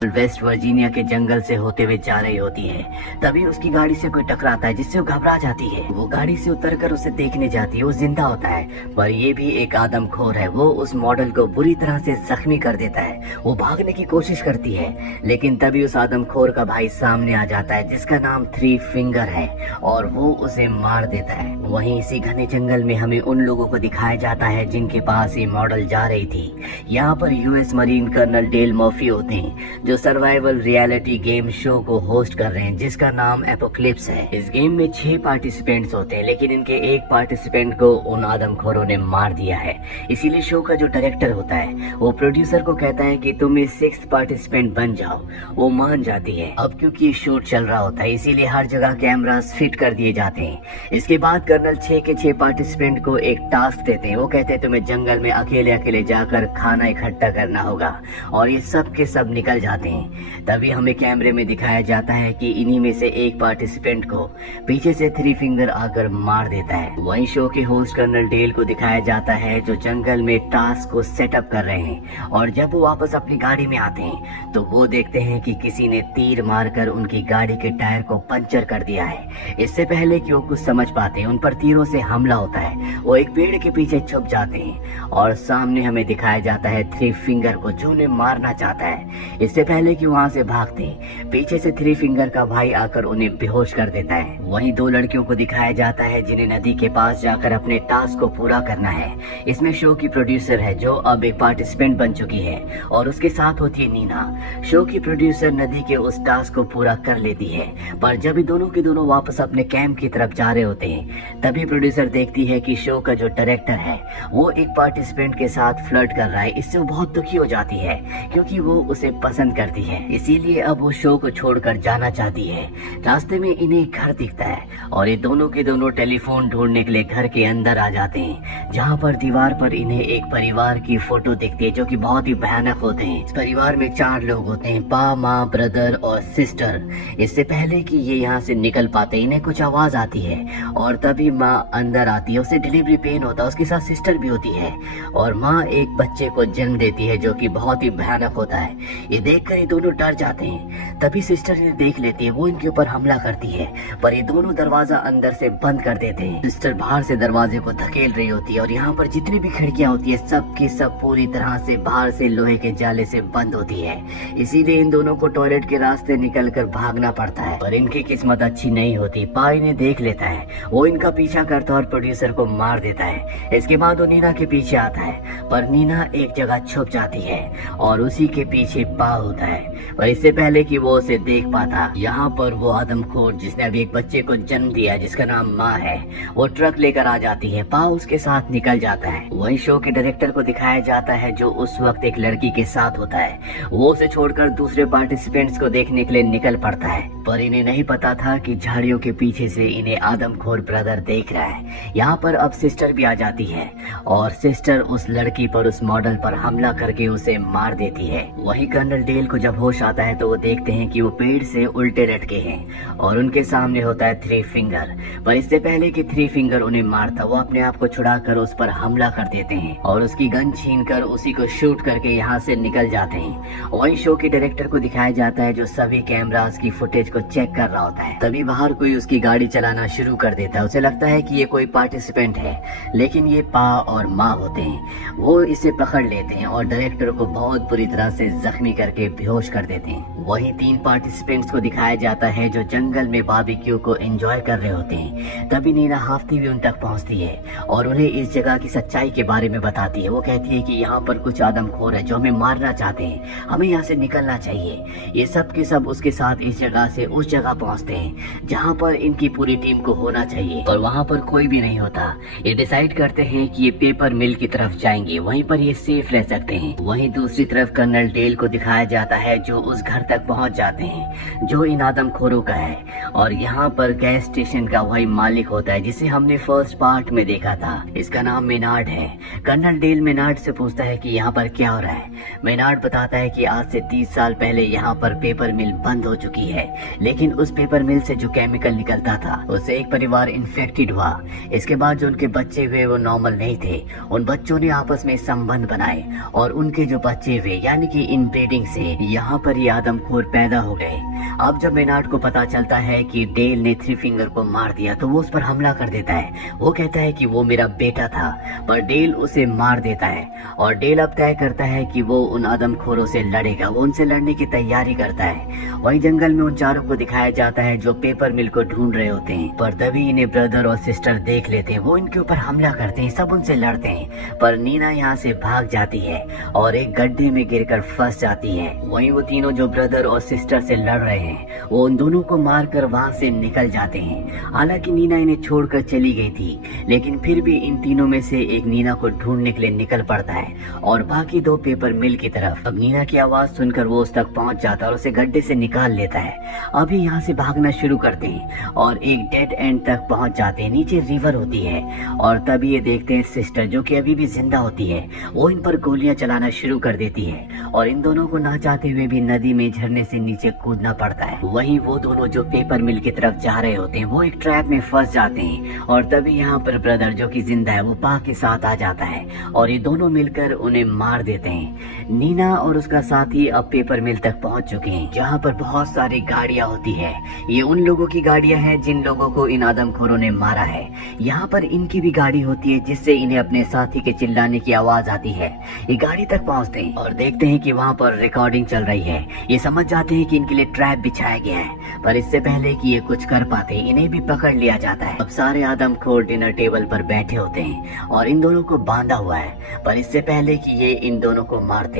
West Virginia के जंगल से होते हुए जा रही होती है। तभी उसकी गाड़ी से कोई टकराता है जिससे वो घबरा जाती है। वो गाड़ी से उतरकर उसे देखने जाती है। वो जिंदा होता है पर ये भी एक आदमखोर है। वो उस मॉडल को बुरी तरह से जख्मी कर देता है। वो भागने की कोशिश करती है लेकिन तभी उस आदमखोर का भाई सामने आ जाता है जिसका नाम थ्री फिंगर है और वो उसे मार देता है। वहीं इसी घने जंगल में हमें उन लोगों को दिखाया जाता है जिनके पास ये मॉडल जा रही थी। यहाँ पर US marine colonel Dale Murphy होते हैं जो सर्वाइवल रियलिटी गेम शो को होस्ट कर रहे हैं जिसका नाम एपोक्लिप्स है। इस गेम में 6 पार्टिसिपेंट्स होते हैं लेकिन इनके एक पार्टिसिपेंट को उन आदमखोरों ने मार दिया है। इसीलिए शो का जो डायरेक्टर होता है वो प्रोड्यूसर को कहता है कि तुम इस 6th पार्टिसिपेंट बन जाओ। वो मान जाती है। अब क्योंकि ये शूट चल रहा होता है इसीलिए हर जगह कैमरास फिट कर दिए जाते हैं। इसके बाद कर्नल 6 के 6 पार्टिसिपेंट को एक टास्क देते हैं। वो कहते हैं तुम्हें जंगल में अकेले अकेले जाकर खाना इकट्ठा करना होगा और ये सब के सब निकल जाते हैं। तभी हमें कैमरे में दिखाया जाता है कि इन्हीं में से एक पार्टिसिपेंट को पीछे से थ्री फिंगर आकर मार देता है। वहीं शो के होस्ट कर्नल डेल को दिखाया जाता है जो जंगल में टास्क को सेटअप कर रहे हैं और जब वो वापस अपनी गाड़ी में आते हैं तो वो देखते हैं कि किसी ने तीर मारकर उनकी गाड़ी के टायर को पंचर कर दिया है। इससे पहले कि वो कुछ समझ पाते हैं उन पर तीरों से हमला होता है। वो एक पेड़ के पीछे छुप जाते हैं और सामने हमें दिखाया जाता है थ्री फिंगर को जो उन्हें मारना चाहता है। इससे पहले कि वहां से भागते पीछे से थ्री फिंगर का भाई आकर उन्हें बेहोश कर देता है। वहीं 2 लड़कियों को दिखाया जाता है जिन्हें नदी के पास जाकर अपने टास्क को पूरा करना है। इसमें शो की प्रोड्यूसर है जो अब एक पार्टिसिपेंट बन चुकी है और उसके साथ होती है नीना। शो की प्रोड्यूसर नदी के उस टास्क को पूरा कर लेती है पर जब भी दोनों के दोनों वापस अपने कैंप की तरफ जा रहे होते हैं तभी प्रोड्यूसर देखती है कि शो का जो डायरेक्टर है वो एक पार्टिसिपेंट के साथ फ्लर्ट कर रहा है। इससे वो बहुत दुखी हो जाती है क्योंकि वो उसे पसंद करती है। इसीलिए अब वो शो को छोड़कर जाना चाहती है। रास्ते में इन्हें एक घर दिखता है और ये दोनों के दोनों टेलीफोन ढूंढने के लिए घर के अंदर आ जाते हैं जहाँ पर दीवार पर इन्हें एक परिवार की फोटो दिखती है जो कि बहुत ही भयानक होते हैं। इस परिवार में 4 लोग होते हैं, पा, माँ, ब्रदर और सिस्टर। इससे पहले कि ये यहाँ से निकल पाते इन्हें कुछ आवाज आती है और तभी माँ अंदर आती है। उसे डिलीवरी पेन होता है। उसके साथ सिस्टर भी होती है और माँ एक बच्चे को जन्म देती है जो कि बहुत ही भयानक होता है। ये देखकर ये दोनों डर जाते हैं। तभी सिस्टर इन्हें देख लेती है। वो इनके ऊपर हमला करती है पर ये दोनों दरवाजा अंदर से बंद कर देते हैं। सिस्टर बाहर से दरवाजे को धकेल रही होती है और यहाँ पर जितनी भी खिड़कियां होती है सब की सब पूरी तरह से बाहर से लोहे के जाले से बंद होती है। इसीलिए इन दोनों को टॉयलेट के रास्ते निकलकर भागना पड़ता है पर इनकी किस्मत अच्छी नहीं होती। पा इन्हें देख लेता है। वो इनका पीछा करता है और प्रोड्यूसर को मार देता है। इसके बाद वो नीना के पीछे आता है पर नीना एक जगह छुप जाती है और उसी के पीछे पा होता है पर इससे पहले कि वो उसे देख पाता यहाँ पर वो आदमखोर जिसने अभी एक बच्चे को जन्म दिया जिसका नाम माँ है वो ट्रक लेकर आ जाती है। पा उसके साथ निकल जाता है। वही शो के डायरेक्टर को दिखाया जाता है जो उस वक्त एक लड़की के साथ होता है। वो उसे छोड़कर दूसरे पार्टिसिपेंट्स को देखने के लिए निकल पड़ता है पर इन्हें नहीं पता था कि झाड़ियों के पीछे से इन्हें आदमखोर ब्रदर देख रहा है। यहाँ पर अब सिस्टर भी आ जाती है और सिस्टर उस लड़की पर उस मॉडल पर हमला करके उसे मार देती है। वही कर्नल डेल को जब होश आता है तो वो देखते हैं कि वो पेड़ से उल्टे लटके हैं और उनके सामने होता है थ्री फिंगर। पर इससे पहले कि थ्री फिंगर उन्हें मारता वो अपने आप को छुड़ाकर उस पर हमला कर देते हैं और उसकी गन छीनकर उसी को शूट करके यहाँ से निकल जाते हैं। वही शो के डायरेक्टर को दिखाया जाता है जो सभी कैमरास की फुटेज को चेक कर रहा होता है। तभी बाहर कोई उसकी गाड़ी चलाना शुरू कर देता है। उसे लगता है कि ये कोई पार्टिसिपेंट है लेकिन ये पा और माँ होते हैं। वो इसे पकड़ लेते हैं और डायरेक्टर को बहुत बुरी तरह से जख्मी करके बेहोश कर देते हैं। वही 3 पार्टिसिपेंट्स को दिखाया जाता है जो जंगल में बारबेक्यू को एंजॉय कर रहे होते हैं। तभी नीना हाफती हुई उन तक पहुंचती है और उन्हें इस जगह की सच्चाई के बारे में बताती है। वो कहती है कि यहाँ पर कुछ आदमखोर है जो हमें मारना चाहते हैं, हमें यहाँ से निकलना चाहिए। ये सब के सब उसके साथ इस जगह से उस जगह पहुंचते हैं जहाँ पर इनकी पूरी टीम को होना चाहिए और वहाँ पर कोई भी नहीं होता। ये डिसाइड करते हैं कि ये पेपर मिल की तरफ जाएंगे, वहीं पर ये सेफ रह सकते हैं। वहीं दूसरी तरफ कर्नल डेल को दिखाया जाता है जो उस घर तक पहुंच जाते हैं जो इन आदमखोरों का है और यहाँ पर गैस स्टेशन का वही मालिक होता है जिसे हमने फर्स्ट पार्ट में देखा था। इसका नाम मेनार्ड है। कर्नल डेल मेनार्ड से पूछता है कि यहाँ पर क्या हो रहा है। मेनार्ड बताता है कि आज से 30 साल पहले यहाँ पर पेपर मिल बंद हो चुकी है लेकिन उस पेपर मिल से जो केमिकल निकलता था उससे एक परिवार इन्फेक्टेड हुआ। इसके बाद जो उनके बच्चे हुए वो नॉर्मल नहीं थे। उन बच्चों ने आपस में संबंध बनाए और उनके जो बच्चे हुए यानी कि इनब्रीडिंग से लिए यहाँ पर ये आदमखोर पैदा हो गए। अब जब मेनार्ड को पता चलता है कि डेल ने थ्री फिंगर को मार दिया तो वो उस पर हमला कर देता है। वो कहता है कि वो मेरा बेटा था, पर डेल उसे मार देता है और डेल अब तय करता है कि वो उन आदमखोरों से लड़ेगा। वो उनसे लड़ने की तैयारी करता है। वहीं जंगल में उन चारों को दिखाया जाता है जो पेपर मिल को ढूंढ रहे होते हैं, पर तभी इन्हें ब्रदर और सिस्टर देख लेते हैं। वो इनके ऊपर हमला करते हैं, सब उनसे लड़ते हैं, पर नीना यहाँ से भाग जाती है और एक गड्ढे में गिरकर फंस जाती है। वहीं वो तीनों जो ब्रदर और सिस्टर से लड़ रहे हैं वो उन दोनों को मारकर वहां से निकल जाते हैं। हालांकि नीना इन्हें छोड़कर चली गई थी, लेकिन फिर भी इन तीनों में से एक नीना को ढूंढने के लिए निकल पड़ता है और बाकी दो पेपर मिल की तरफ। अब नीना की आवाज सुनकर वो उस तक पहुंच जाता है और उसे गड्ढे से निकाल लेता है। अभी यहाँ से भागना शुरू करते हैं और एक डेड एंड तक पहुंच जाते हैं। नीचे रिवर होती है और तभी ये देखते हैं सिस्टर जो कि अभी भी जिंदा होती है, वो इन पर गोलियां चलाना शुरू कर देती है और इन दोनों को ना चाहते हुए भी नदी में झरने से नीचे कूदना पड़ता है। वहीं वो दोनों जो पेपर मिल की तरफ जा रहे होते हैं वो एक ट्रैप में फंस जाते हैं और तभी यहाँ पर ब्रदर जो कि जिंदा है वो पा के साथ आ जाता है और ये दोनों मिलकर उन्हें मार देते हैं। नीना और उसका साथी अब पेपर मिल तक पहुंच चुके हैं जहाँ पर बहुत सारी गाड़ियां होती है। ये उन लोगों की गाड़ियां हैं जिन लोगों को इन आदमखोरों ने मारा है। यहाँ पर इनकी भी गाड़ी होती है जिससे इन्हें अपने साथी के चिल्लाने की आवाज आती है। ये गाड़ी तक पहुँचते हैं और देखते हैं कि वहाँ पर रिकॉर्डिंग चल रही है। ये समझ जाते हैं कि इनके लिए ट्रैप बिछाया गया है, पर इससे पहले कि ये कुछ कर पाते इन्हें भी पकड़ लिया जाता है। अब सारे आदमखोर डिनर टेबल पर बैठे होते हैं और इन दोनों को बांधा हुआ है, पर इससे पहले कि ये इन दोनों को मारते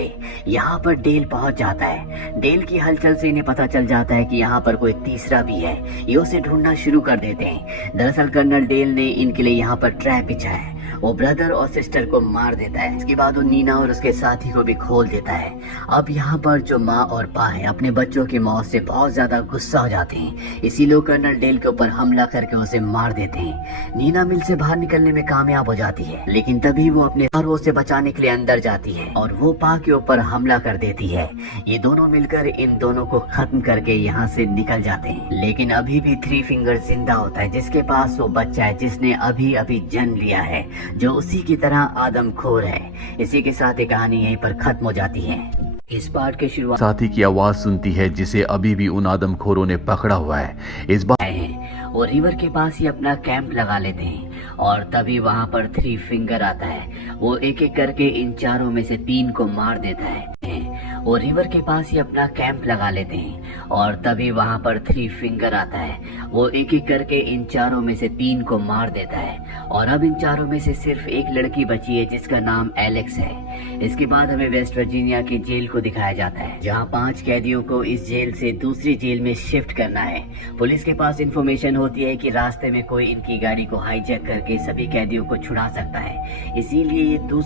यहाँ पर डेल पहुंच जाता है। डेल की हलचल से इन्हें पता चल जाता है कि यहाँ पर कोई तीसरा भी है। ये उसे ढूंढना शुरू कर देते हैं। दरअसल कर्नल डेल ने इनके लिए यहाँ पर ट्रैप बिछाया है। वो ब्रदर और सिस्टर को मार देता है। इसके बाद वो नीना और उसके साथी को भी खोल देता है। अब यहाँ पर जो माँ और पा है अपने बच्चों की मौत से बहुत ज्यादा गुस्सा हो जाते हैं, इसीलिए कर्नल डेल के ऊपर हमला करके उसे मार देते हैं। नीना मिल से बाहर निकलने में कामयाब हो जाती है, लेकिन तभी वो अपने हारों से बचाने के लिए अंदर जाती है और वो पा के ऊपर हमला कर देती है। ये दोनों मिलकर इन दोनों को खत्म करके यहाँ से निकल जाते हैं, लेकिन अभी भी थ्री फिंगर जिंदा होता है जिसके पास वो बच्चा है जिसने अभी अभी जन्म लिया है, जो उसी की तरह आदमखोर है। इसी के साथ ये कहानी यहीं पर खत्म हो जाती है। इस पार्ट के शुरुआत साथी की आवाज सुनती है जिसे अभी भी उन आदमखोरों ने पकड़ा हुआ है। इस बार वो रिवर के पास ही अपना कैंप लगा लेते हैं और तभी वहाँ पर थ्री फिंगर आता है। वो एक एक करके इन चारों में से तीन को मार देता है। वो रिवर के पास ही अपना कैंप लगा लेते हैं और तभी वहाँ पर थ्री फिंगर आता है। वो एक एक करके इन चारों में से तीन को मार देता है और अब इन चारों में से सिर्फ एक लड़की बची है जिसका नाम एलेक्स है। इसके बाद हमें वेस्ट वर्जीनिया की जेल को दिखाया जाता है जहाँ 5 कैदियों को इस जेल से दूसरी जेल में शिफ्ट करना है। पुलिस के पास इंफॉर्मेशन होती है कि रास्ते में कोई इनकी गाड़ी को हाईजैक करके सभी कैदियों को छुड़ा सकता है, इसीलिए ये दूसरी